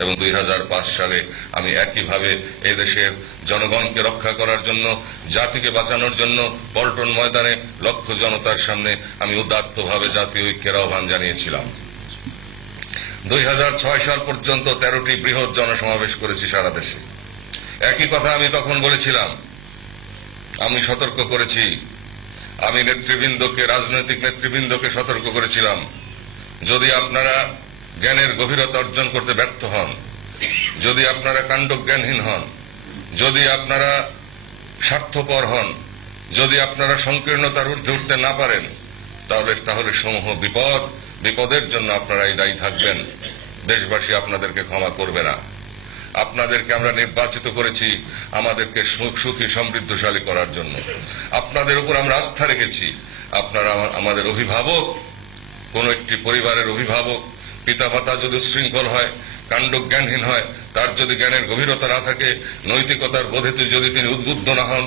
এবং দুই হাজার পাঁচ সালে আমি একইভাবে এই দেশের জনগণকে রক্ষা করার জন্য, জাতিকে বাঁচানোর জন্য পল্টন ময়দানে লক্ষ জনতার সামনে আমি উদাত্তভাবে জাতীয় ঐক্যের আহ্বান জানিয়েছিলাম। দুই হাজার ছয় সাল পর্যন্ত তেরোটি বৃহৎ জনসমাবেশ করেছি সারা দেশে। একই কথা আমি তখন বলেছিলাম। আমি সতর্ক করেছি। আমি নেতৃবৃন্দকে, রাজনৈতিক নেতৃবৃন্দকে সতর্ক করেছিলাম। যদি আপনারা জ্ঞানের গভীরতা অর্জন করতে ব্যর্থ হন। যদি আপনারা কাণ্ডজ্ঞানহীন হন, যদি আপনারা স্বার্থপর হন, যদি আপনারা সংকীর্ণতার ঊর্ধ্বে উঠতে না পারেন, তাহলে তাহলে সমূহ বিপদ, বিপদের জন্য আপনারা এই দায়ী থাকবেন। দেশবাসী আপনাদেরকে ক্ষমা করবে না। আপনাদেরকে আমরা নির্বাচিত করেছি আমাদেরকে সুখ, সুখী, সমৃদ্ধশালী করার জন্য। আপনাদের উপর আমরা আস্থা রেখেছি। আপনারা আমাদের অভিভাবক, কোন একটি পরিবারের অভিভাবক পিতামাতা যদি শৃঙ্খল হয়, কাণ্ডজ্ঞানহীন হয়, তার যদি জ্ঞানের গভীরতা না থাকে, নৈতিকতার বোধেতে যদি তিনি উদ্বুদ্ধ না হন,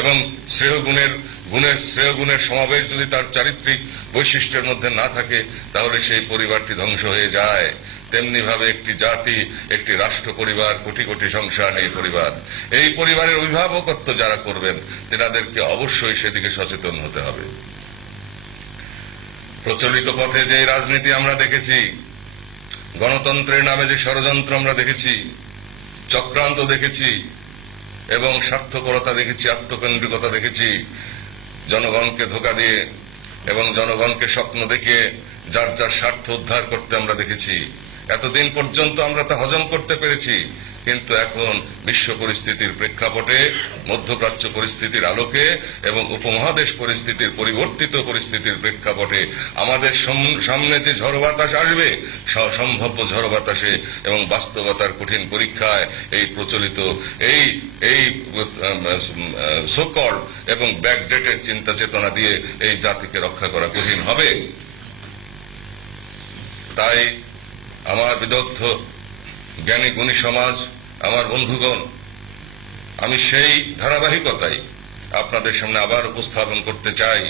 এবং শ্রেয় গুণের গুণের শ্রেয় গুণের সমাবেশ যদি তার চারিত্রিক বৈশিষ্ট্যের মধ্যে না থাকে, তাহলে সেই পরিবারটি ধ্বংস হয়ে যায়। তেমনি ভাবে একটি জাতি, একটি রাষ্ট্র পরিবার, কোটি কোটি সংসার এই পরিবার। এই পরিবারের অভিভাবকত্ব যারা করবেন, তেনাদেরকে অবশ্যই সেদিকে সচেতন হতে হবে। প্রচলিত পথে যে রাজনীতি আমরা দেখেছি গণতন্ত্রের নামে যে ষড়যন্ত্র আমরা দেখেছি, চক্রান্ত দেখেছি, এবং স্বার্থপরতা দেখেছি, আত্মকেন্দ্রিকতা দেখেছি, জনগণকে ধোকা দিয়ে এবং জনগণকে স্বপ্ন দেখিয়ে যার যার স্বার্থ উদ্ধার করতে আমরা দেখেছি। এতদিন পর্যন্ত আমরা তা হজম করতে পেরেছি। কিন্তু এখন বিশ্ব পরিস্থিতির প্রেক্ষাপটে, মধ্যপ্রাচ্য পরিস্থিতির আলোকে এবং উপমহাদেশ পরিস্থিতির পরিবর্তিত পরিস্থিতির প্রেক্ষাপটে আমাদের সামনে যে ঝড় বাতাস আসবে সম্ভাব্য ঝড় বাতাসে এবং বাস্তবতার কঠিন পরীক্ষায় এই প্রচলিত এই এই সোকল এবং ব্যাকডেটের চিন্তা চেতনা দিয়ে এই জাতিকে রক্ষা করা কঠিন হবে। তাই আমার বিদগ্ধ জ্ঞানী গুণী সমাজ আমার বন্ধুগণ, আমি সেই ধারাবাহিকতাই আপনাদের সামনে আবার উপস্থাপন করতে চাই।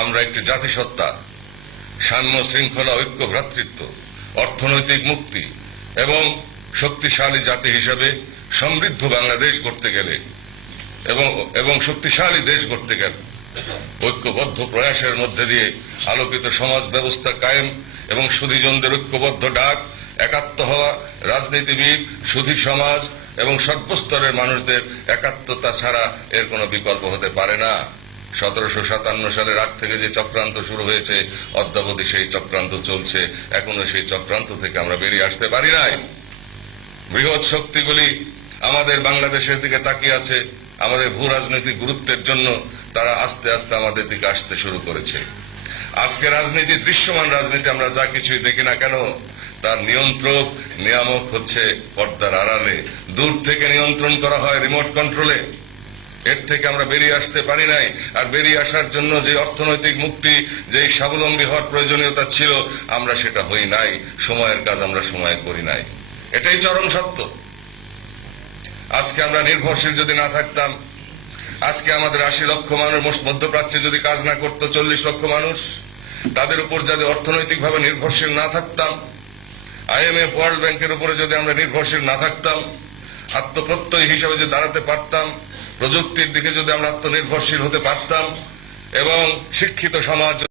আমরা একটি জাতিসত্তা, সাম্য শৃঙ্খলা, ঐক্য, ভ্রাতৃত্ব, অর্থনৈতিক মুক্তি এবং শক্তিশালী জাতি হিসেবে সমৃদ্ধ বাংলাদেশ করতে গেলে এবং এবং শক্তিশালী দেশ করতে গেলে ঐক্যবদ্ধ প্রয়াসের মধ্যে দিয়ে আলোকিত সমাজ ব্যবস্থা কায়েম এবং সুধীজনদের ঐক্যবদ্ধ ডাক একাত্ম হওয়া রাজনীতিবিদ, সুধী সমাজ এবং সর্বস্তরের মানুষদের একাত্মতা ছাড়া এর কোনো বিকল্প হতে পারে না। সতেরোশো সাতান্ন সালের আগ থেকে যে চক্রান্ত শুরু হয়েছে, অদ্যাবধি সেই চক্রান্ত চলছে। এখনও সেই চক্রান্ত থেকে আমরা বেরিয়ে আসতে পারি নাই। বৃহৎ শক্তিগুলি আমাদের বাংলাদেশের দিকে তাকিয়ে আছে। আমাদের ভূ রাজনৈতিক গুরুত্বের জন্য তারা আস্তে আস্তে আমাদের দিকে আসতে শুরু করেছে। আজকে রাজনীতি, দৃশ্যমান রাজনীতি আমরা যা কিছুই দেখি না কেন তার নিয়ন্ত্রক নিয়ামক হচ্ছে পর্দার আড়ালে। দূর থেকে নিয়ন্ত্রণ করা হয় রিমোট কন্ট্রোলে এর থেকে আমরা বেরিয়ে আসতে পারি নাই। আর বেরিয়ে আসার জন্য যে অর্থনৈতিক মুক্তি যে স্বাবলম্বী হওয়ার প্রয়োজনীয়তা ছিল, আমরা সেটা হই নাই। সময়ের কাজ আমরা সময়ে করি নাই। এটাই চরম সত্য। আজকে আমরা নির্ভরশীল যদি না থাকতাম, আজকে আমাদের আশি লক্ষ মানুষ মধ্যপ্রাচ্যে যদি কাজ না করতো চল্লিশ লক্ষ মানুষ, তাদের উপর যদি অর্থনৈতিকভাবে নির্ভরশীল না থাকতাম আইএমএফ ওয়ার্ল্ড ব্যাংকের উপরে যদি আমরা নির্ভরশীল না থাকতাম, আত্মপ্রত্যয় হিসাবে যদি দাঁড়াতে পারতাম, প্রযুক্তির দিকে যদি আমরা আত্মনির্ভরশীল হতে পারতাম, এবং শিক্ষিত সমাজ